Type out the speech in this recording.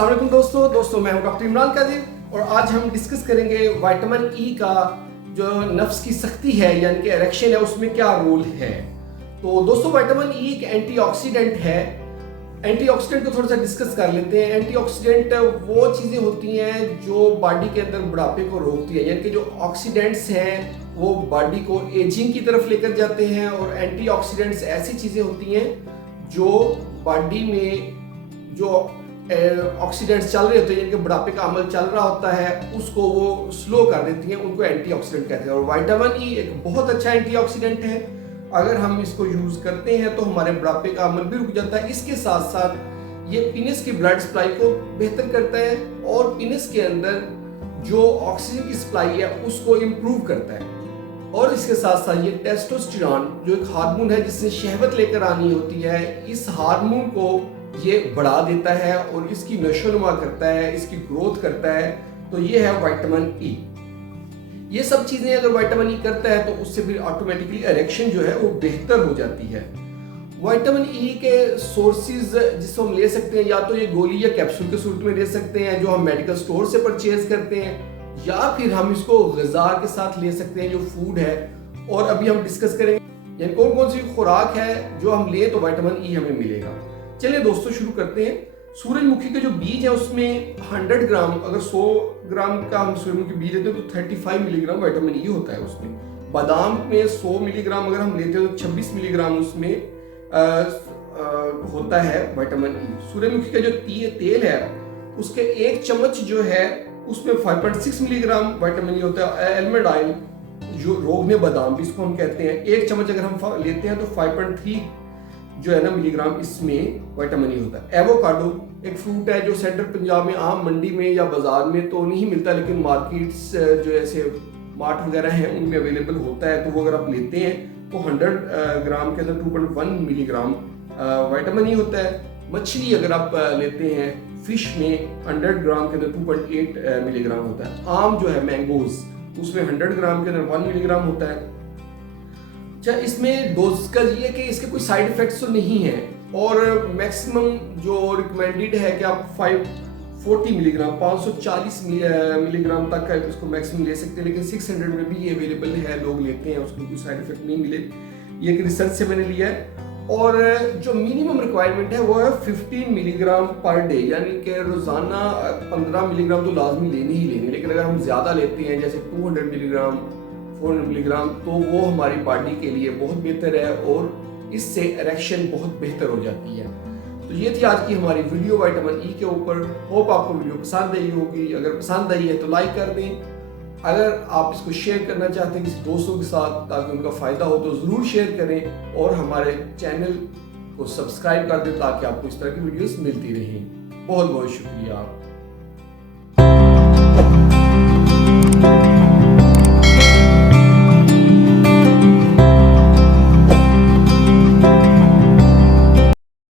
अस्सलाम वालेकुम दोस्तों मैं हूं डॉक्टर इमरान कादिर और आज हम डिस्कस करेंगे विटामिन ई का जो नफ्स की सख्ती है यानी कि इरेक्शन है उसमें क्या रोल है। तो दोस्तों विटामिन ई एक एंटीऑक्सीडेंट है। एंटीऑक्सीडेंट को थोड़ा सा डिस्कस कर लेते हैं। एंटीऑक्सीडेंट वो चीज़ें होती हैं जो बॉडी के अंदर बुढ़ापे को रोकती है, यानी कि जो ऑक्सीडेंट्स हैं वो बॉडी को एजिंग की तरफ लेकर जाते हैं, और एंटीऑक्सीडेंट्स ऐसी चीज़ें होती हैं जो बॉडी में जो ऑक्सीडेंट्स चल रहे होते हैं, यानी कि बुढ़ापे का अमल चल रहा होता है, उसको वो स्लो कर देती हैं, उनको एंटीऑक्सीडेंट कहते हैं। और विटामिन ई एक बहुत अच्छा एंटीऑक्सीडेंट है। अगर हम इसको यूज़ करते हैं तो हमारे बुढ़ापे का अमल भी रुक जाता है। इसके साथ साथ ये पीनस की ब्लड सप्लाई को बेहतर करता है और पीनस के अंदर जो ऑक्सीजन की सप्लाई है उसको इम्प्रूव करता है। और इसके साथ साथ ये टेस्टोस्टेरॉन जो एक हार्मोन है जिससे शहवत लेकर आनी होती है, इस हार्मोन को ये बढ़ा देता है और इसकी नशोनुमा करता है, इसकी ग्रोथ करता है। तो ये है विटामिन ई। ये सब चीजें अगर विटामिन ई करता है तो उससे फिर ऑटोमेटिकली इरेक्शन जो है वो बेहतर हो जाती है। विटामिन ई के सोर्सेज जिसको हम ले सकते हैं, या तो ये गोली या कैप्सूल के सूरत में ले सकते हैं जो हम मेडिकल स्टोर से परचेज करते हैं, या फिर हम इसको ग़िज़ा के साथ ले सकते हैं जो फूड है। और अभी हम डिस्कस करेंगे यानी कौन कौन सी खुराक है जो हम ले तो विटामिन ई हमें मिलेगा। चलिए दोस्तों शुरू करते हैं। सूरजमुखी के जो बीज है उसमें 100 ग्राम, अगर 100 ग्राम का हम सूरजमुखी बीज लेते हैं तो 35 मिलीग्राम विटामिन ई होता है उसमें। बादाम में 100 मिलीग्राम अगर हम लेते हैं तो 26 मिलीग्राम उसमें होता है विटामिन ई। सूरजमुखी का जो तेल है उसके 1 चम्मच जो है उसमें 5.6 मिलीग्राम विटामिन ई होता है। आलमंड ऑयल जो रोगने बादाम भी इसको हम कहते हैं, 1 चम्मच अगर हम लेते हैं तो 5.3 जो है ना मिलीग्राम इसमें विटामिन ई होता है। एवोकाडो एक फ्रूट है जो सेंट्रल पंजाब में आम मंडी में या बाजार में तो नहीं मिलता, लेकिन मार्केट्स जो ऐसे मार्ट वगैरह हैं उनमें अवेलेबल होता है। तो वो अगर आप लेते हैं तो 100 ग्राम के अंदर 2.1 मिलीग्राम विटामिन ई होता है। मछली अगर आप लेते हैं फिश में 100 ग्राम के अंदर 2.8 मिलीग्राम होता है। आम जो है मैंगोज उसमें 100 ग्राम के अंदर 1 मिलीग्राम होता है। अच्छा, इसमें डोज का ये कि इसके कोई साइड इफेक्ट्स तो नहीं है, और मैक्सिमम जो रिकमेंडेड है कि आप 540 मिलीग्राम 540 मिलीग्राम तक का इसको मैक्सिमम ले सकते हैं, लेकिन 600 में भी ये अवेलेबल है, लोग लेते हैं, उसको कोई साइड इफेक्ट नहीं मिले। ये एक रिसर्च से मैंने लिया है। और जो मिनिमम रिक्वायरमेंट है वो है 15 मिलीग्राम पर डे, यानी कि रोज़ाना 15 मिलीग्राम तो लाजमी लेने ही लेने। लेकिन अगर हम ज़्यादा लेते हैं जैसे 200 मिलीग्राम 400 मिलीग्राम तो वो हमारी बॉडी के लिए बहुत बेहतर है और इससे इरेक्शन बहुत बेहतर हो जाती है। तो ये थी आज की हमारी वीडियो विटामिन ई के ऊपर। होप आपको वीडियो पसंद आई होगी। अगर पसंद आई है तो लाइक कर दें। अगर आप इसको शेयर करना चाहते हैं किसी दोस्तों के साथ ताकि उनका फ़ायदा हो तो ज़रूर शेयर करें, और हमारे चैनल को सब्सक्राइब कर दें ताकि आपको इस तरह की वीडियोस मिलती रहें। बहुत बहुत शुक्रिया।